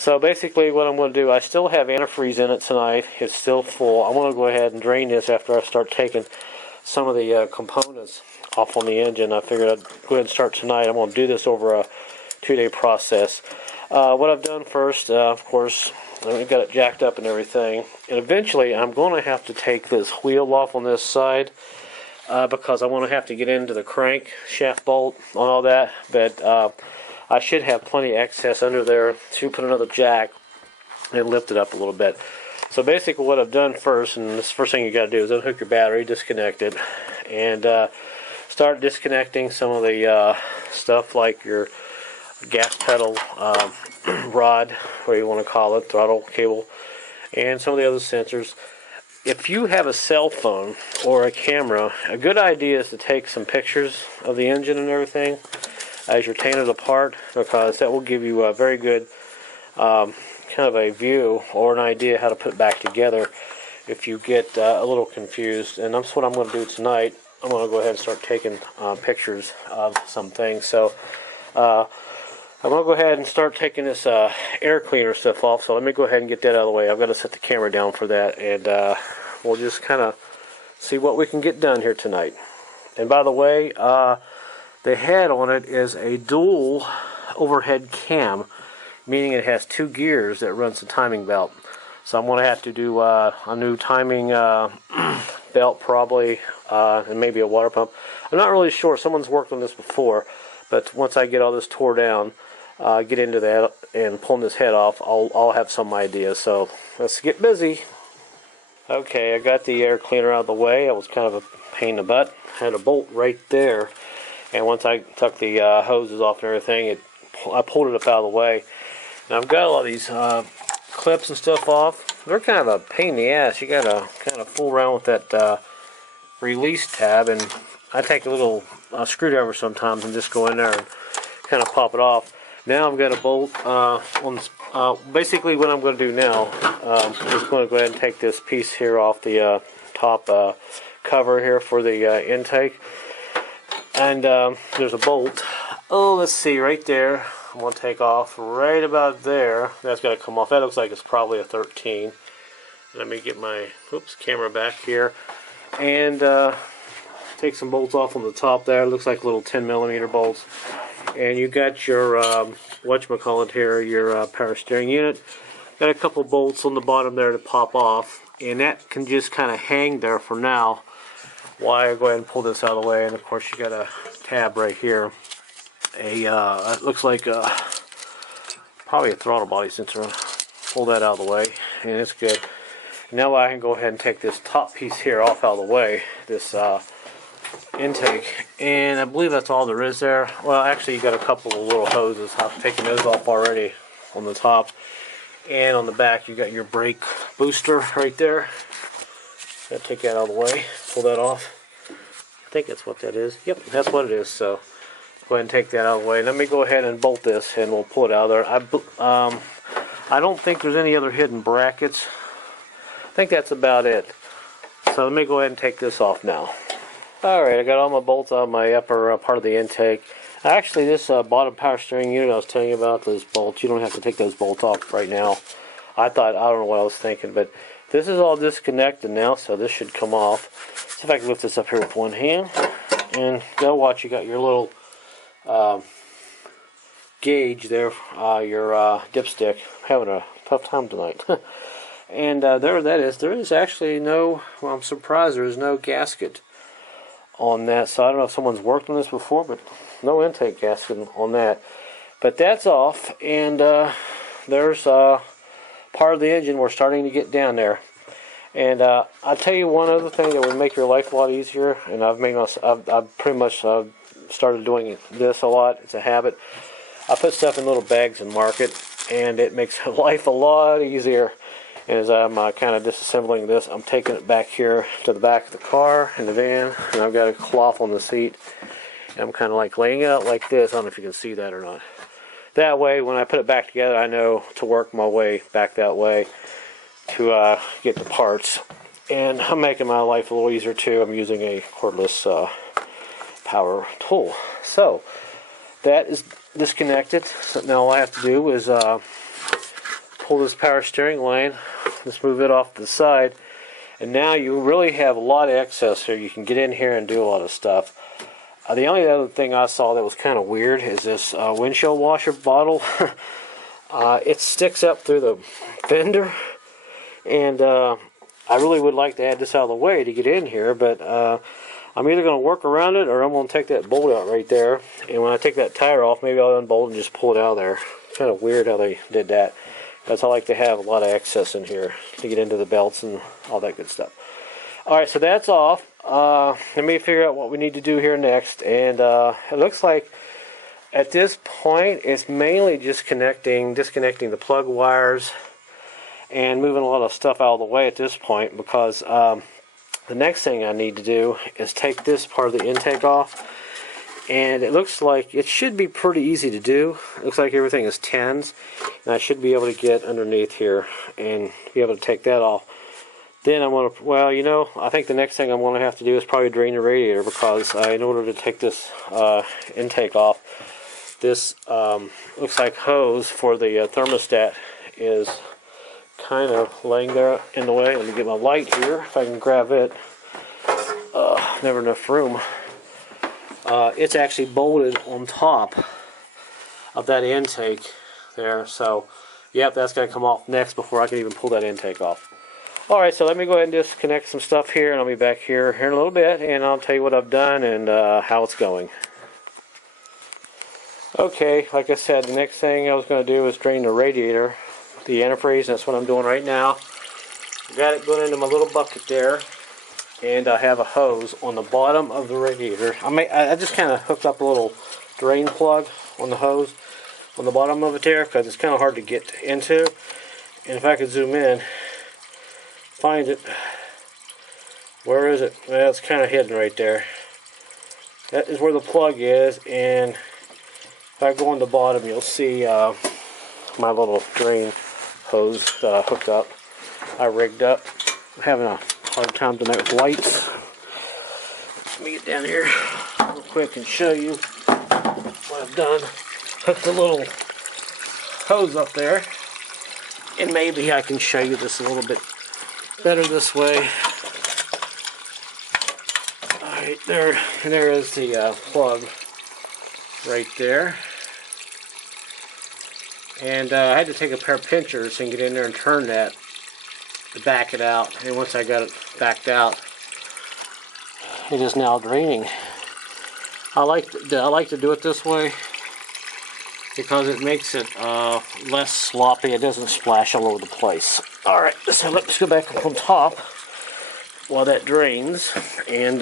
So basically what I'm going to do, I still have antifreeze in it tonight. It's still full. I'm going to go ahead and drain this after I start taking some of the components off on the engine. I figured I'd go ahead and start tonight. I'm going to do this over a 2-day process. What I've done first, of course, I've got it jacked up and everything. And eventually I'm going to have to take this wheel off on this side because I want to have to get into the crank shaft bolt on all that. But I should have plenty of excess under there to put another jack and lift it up a little bit. So basically what I've done first, and this first thing you got to do is unhook your battery, disconnect it, and start disconnecting some of the stuff like your gas pedal rod, whatever you want to call it, throttle cable, and some of the other sensors. If you have a cell phone or a camera, a good idea is to take some pictures of the engine and everything as you're taking it apart, because that will give you a very good kind of a view or an idea how to put it back together if you get a little confused. And that's what I'm going to do tonight. I'm going to go ahead and start taking pictures of some things. So I'm going to go ahead and start taking this air cleaner stuff off. So let me go ahead and get that out of the way. I've got to set the camera down for that, and we'll just kind of see what we can get done here tonight. And by the way, the head on it is a dual overhead cam, meaning it has 2 gears that runs the timing belt. So I'm going to have to do a new timing belt probably, and maybe a water pump. I'm not really sure. Someone's worked on this before, but once I get all this tore down, get into that and pulling this head off, I'll have some idea. So let's get busy. Okay, I got the air cleaner out of the way. It was kind of a pain in the butt. I had a bolt right there, and once I took the hoses off and everything, I pulled it up out of the way. Now I've got all these clips and stuff off. They're kind of a pain in the ass. You gotta kind of fool around with that release tab, and I take a little screwdriver sometimes and just go in there and kind of pop it off. Now I've got a bolt on. Basically, what I'm going to do now is going to go ahead and take this piece here off the top cover here for the intake, and there's a bolt. Oh, let's see, right there. I'm going to take off right about there. That's got to come off. That looks like it's probably a 13. Let me get my camera back here and take some bolts off on the top there. It looks like little 10mm bolts. And you got your whatchamacallit here, your power steering unit. Got a couple bolts on the bottom there to pop off, and that can just kind of hang there for now while I go ahead and pull this out of the way. And of course you got a tab right here. It looks like probably a throttle body sensor. Pull that out of the way, and it's good. Now I can go ahead and take this top piece here off out of the way, this intake, and I believe that's all there is there. Well, actually you got a couple of little hoses. I've taken those off already on the top, and on the back you got your brake booster right there. Gotta take that out of the way, pull that off. I think that's what that is. Yep, that's what it is. So go ahead and take that out of the way. Let me go ahead and bolt this, and we'll pull it out of there. I don't think there's any other hidden brackets. I think that's about it. So let me go ahead and take this off now. Alright, I got all my bolts on my upper part of the intake. Actually, this bottom power steering unit I was telling you about, those bolts, you don't have to take those bolts off right now. I don't know what I was thinking, but this is all disconnected now, so this should come off. See if I can lift this up here with one hand. And now watch, you got your little gauge there, your dipstick. I'm having a tough time tonight. And there that is. There is actually no, well, I'm surprised there is no gasket on that. So I don't know if someone's worked on this before, but no intake gasket on that. But that's off, and there's part of the engine we're starting to get down there. And I'll tell you one other thing that would make your life a lot easier, and I've pretty much started doing this a lot. It's a habit. I put stuff in little bags and mark it, and it makes life a lot easier. And as I'm kind of disassembling this, I'm taking it back here to the back of the car, in the van, and I've got a cloth on the seat. And I'm kind of like laying it out like this. I don't know if you can see that or not. That way, when I put it back together, I know to work my way back that way to get the parts. And I'm making my life a little easier too. I'm using a cordless power tool. So that is disconnected. So now all I have to do is pull this power steering line. Let's move it off to the side. And now you really have a lot of access here. You can get in here and do a lot of stuff. The only other thing I saw that was kind of weird is this windshield washer bottle. It sticks up through the fender. And I really would like to add this out of the way to get in here, but I'm either going to work around it or I'm going to take that bolt out right there. And when I take that tire off, maybe I'll unbolt and just pull it out of there. It's kind of weird how they did that. Because I like to have a lot of access in here to get into the belts and all that good stuff. Alright, so that's off. Let me figure out what we need to do here next. And it looks like at this point it's mainly just disconnecting the plug wires and moving a lot of stuff out of the way at this point, because the next thing I need to do is take this part of the intake off. And it looks like it should be pretty easy to do. It looks like everything is 10s. And I should be able to get underneath here and be able to take that off. Then I'm going to, well, you know, I think the next thing I'm going to have to do is probably drain the radiator, because in order to take this intake off, this looks like hose for the thermostat is kind of laying there in the way. Let me get my light here, if I can grab it. Never enough room. It's actually bolted on top of that intake there, so yep, that's going to come off next before I can even pull that intake off. Alright, so let me go ahead and disconnect some stuff here, and I'll be back here in a little bit, and I'll tell you what I've done and how it's going. Okay, like I said, the next thing I was going to do is drain the radiator, the antifreeze. That's what I'm doing right now. Got it going into my little bucket there. And I have a hose on the bottom of the radiator. I just kind of hooked up a little drain plug on the hose on the bottom of it there, because it's kind of hard to get into. And if I could zoom in, find it. Where is it? Well, it's kind of hidden right there. That is where the plug is, and if I go on the bottom, you'll see my little drain hose that I hooked up. I rigged up. I'm having a hard time tonight with lights. Let me get down here real quick and show you what I've done. Hooked a little hose up there, and maybe I can show you this a little bit better this way. Alright, there is the plug right there. And I had to take a pair of pinchers and get in there and turn that to back it out. And once I got it backed out, it is now draining. I like to do it this way because it makes it less sloppy. It doesn't splash all over the place. Alright, so let's go back up on top while that drains. And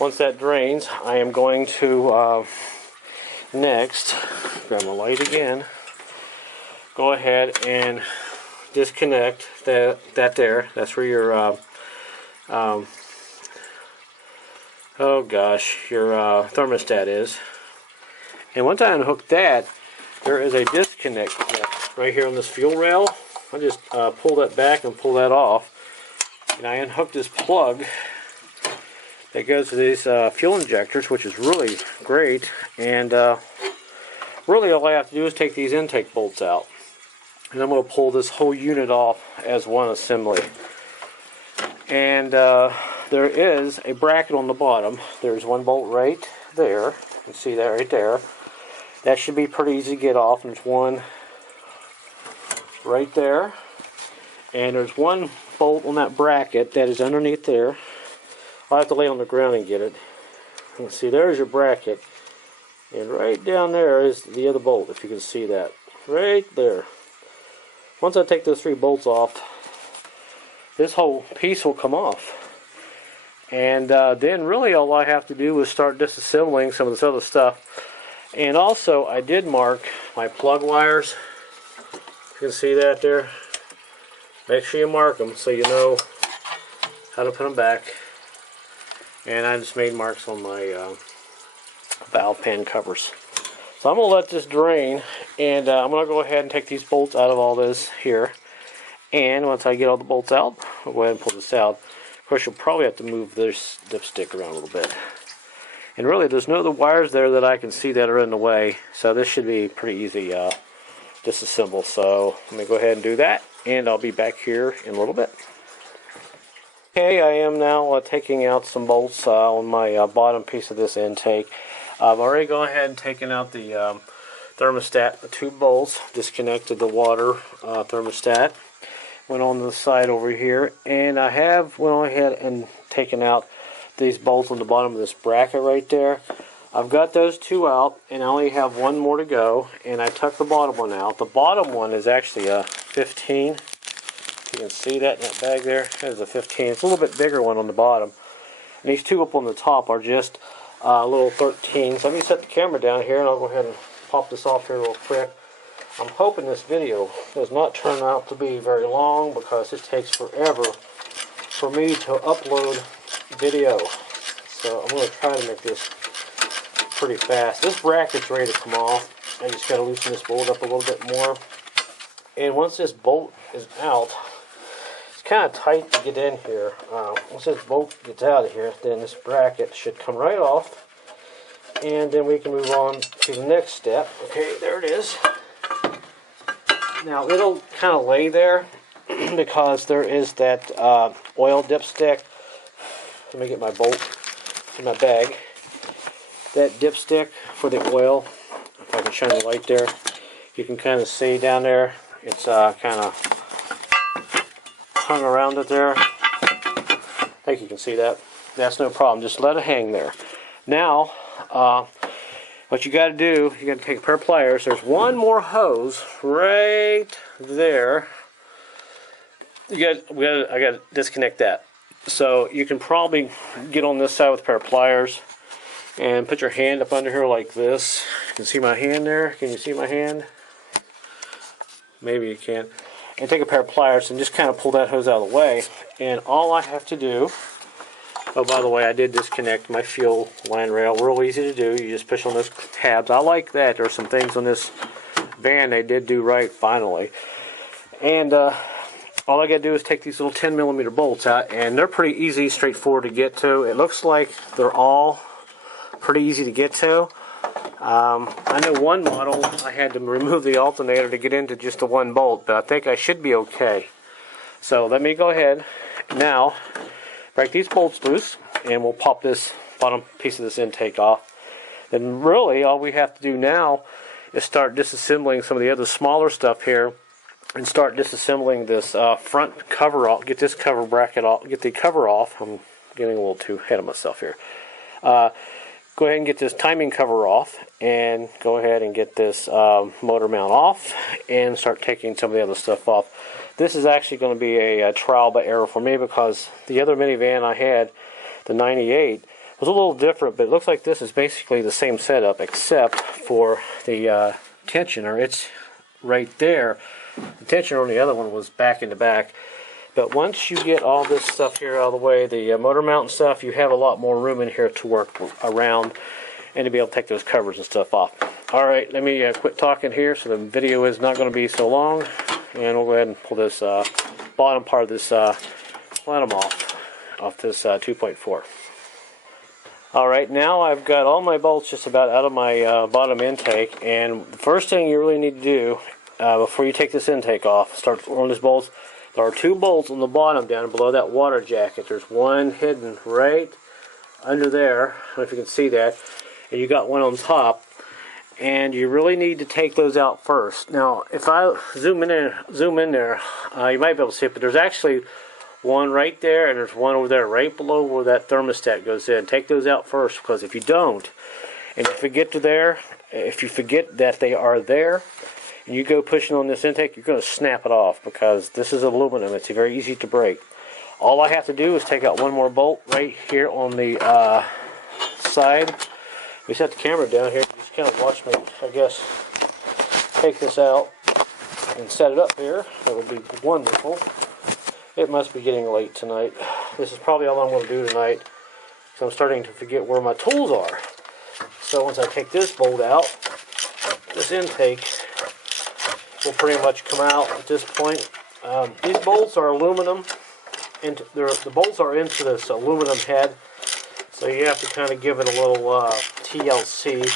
once that drains, I am going to next grab my light again, go ahead and disconnect that there. That's where your oh gosh, your thermostat is. And once I unhook that, there is a disconnect right here on this fuel rail. I just pull that back and pull that off, and I unhook this plug that goes to these fuel injectors, which is really great. And really all I have to do is take these intake bolts out, and I'm going to pull this whole unit off as one assembly. And there is a bracket on the bottom. There's one bolt right there. You can see that right there. That should be pretty easy to get off. And there's one right there. And there's one bolt on that bracket that is underneath there. I'll have to lay on the ground and get it. Let's see, there's your bracket. And right down there is the other bolt, if you can see that. Right there. Once I take those three bolts off, this whole piece will come off. And then really all I have to do is start disassembling some of this other stuff. And also I did mark my plug wires. You can see that there. Make sure you mark them so you know how to put them back. And I just made marks on my valve pan covers. So I'm going to let this drain, and I'm going to go ahead and take these bolts out of all this here. And once I get all the bolts out, I'll go ahead and pull this out. Of course, you'll probably have to move this dipstick around a little bit. And really, there's no other wires there that I can see that are in the way, so this should be pretty easy disassemble. So let me go ahead and do that, and I'll be back here in a little bit. Okay, I am now taking out some bolts on my bottom piece of this intake. I've already gone ahead and taken out the thermostat, the 2 bolts, disconnected the water thermostat, went on the side over here, and I have went ahead and taken out these bolts on the bottom of this bracket right there. I've got those 2 out, and I only have 1 more to go, and I took the bottom one out. The bottom one is actually a 15. You can see that in that bag there. That is a 15. It's a little bit bigger one on the bottom. And these 2 up on the top are just little 13. So let me set the camera down here, and I'll go ahead and pop this off here real quick. I'm hoping this video does not turn out to be very long, because it takes forever for me to upload video. So I'm going to try to make this pretty fast. This bracket's ready to come off. I just got to loosen this bolt up a little bit more. And once this bolt is out, it's kind of tight to get in here. Once this bolt gets out of here, then this bracket should come right off, and then we can move on to the next step. Okay, there it is. Now it'll kind of lay there because there is that oil dipstick. Let me get my bolt in my bag. That dipstick for the oil, if I can shine the light there, you can kind of see down there. It's kind of hung around it there. I think you can see that. That's no problem. Just let it hang there. Now, what you got to do, you got to take a pair of pliers. There's one more hose right there. I got to disconnect that. So you can probably get on this side with a pair of pliers and put your hand up under here like this. You can see my hand there. Can you see my hand? Maybe you can't. And take a pair of pliers and just kind of pull that hose out of the way. And all I have to do, oh, by the way, I did disconnect my fuel line rail. Real easy to do. You just push on those tabs. I like that. There's some things on this van they did do right finally. And all I got to do is take these little 10mm bolts out, and they're pretty easy, straightforward to get to. It looks like they're all pretty easy to get to. I know one model I had to remove the alternator to get into just the 1 bolt, but I think I should be okay. So let me go ahead now, break these bolts loose, and we'll pop this bottom piece of this intake off. And really all we have to do now is start disassembling some of the other smaller stuff here, and start disassembling this front cover off. Get this cover bracket off, get the cover off. I'm getting a little too ahead of myself here. Go ahead and get this timing cover off, and go ahead and get this motor mount off, and start taking some of the other stuff off. This is actually going to be a trial by error for me, because the other minivan I had, the 98, was a little different, but it looks like this is basically the same setup except for the tensioner. It's right there. The tensioner on the other one was back in the back. But once you get all this stuff here out of the way, the motor mount and stuff, you have a lot more room in here to work around and to be able to take those covers and stuff off. Alright, let me quit talking here so the video is not going to be so long, and we'll go ahead and pull this bottom part of this plenum off this 2.4. Alright, now I've got all my bolts just about out of my bottom intake, and the first thing you really need to do before you take this intake off, start on these bolts. There are 2 bolts on the bottom down below that water jacket. There's one hidden right under there. I don't know if you can see that. And you got one on top. And you really need to take those out first. Now, if I zoom in there, you might be able to see it, but there's actually one right there, and there's one over there right below where that thermostat goes in. Take those out first, because if you don't, and if you forget that they are there, and you go pushing on this intake, you're going to snap it off, because this is aluminum. It's very easy to break. All I have to do is take out one more bolt right here on the side. We set the camera down here. Just kind of watch me, I guess, take this out and set it up here. That would be wonderful. It must be getting late tonight. This is probably all I'm going to do tonight, because I'm starting to forget where my tools are. So once I take this bolt out, this intake will pretty much come out at this point. These bolts are aluminum, and the bolts are into this aluminum head, so you have to kind of give it a little TLC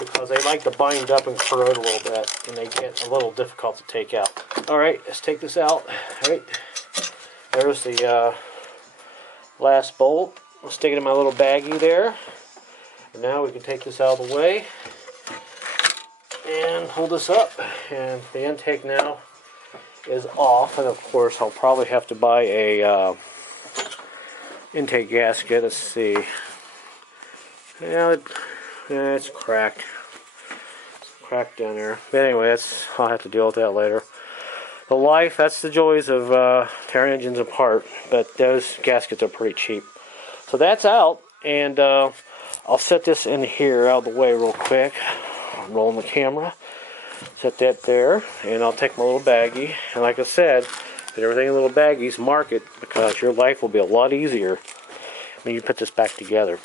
because they like to bind up and corrode a little bit, and they get a little difficult to take out. Alright, let's take this out. Alright, there's the last bolt. I'll stick it in my little baggie there. And now we can take this out of the way and pull this up. And the intake now is off. And of course, I'll probably have to buy a intake gasket. Let's see. Yeah, it's cracked. It's cracked down there. But anyway, I'll have to deal with that later. The life, that's the joys of tearing engines apart. But those gaskets are pretty cheap. So that's out, and I'll set this in here out of the way real quick. I'm rolling the camera. Set that there, and I'll take my little baggie. And like I said, put everything in little baggies, mark it, because your life will be a lot easier when you put this back together.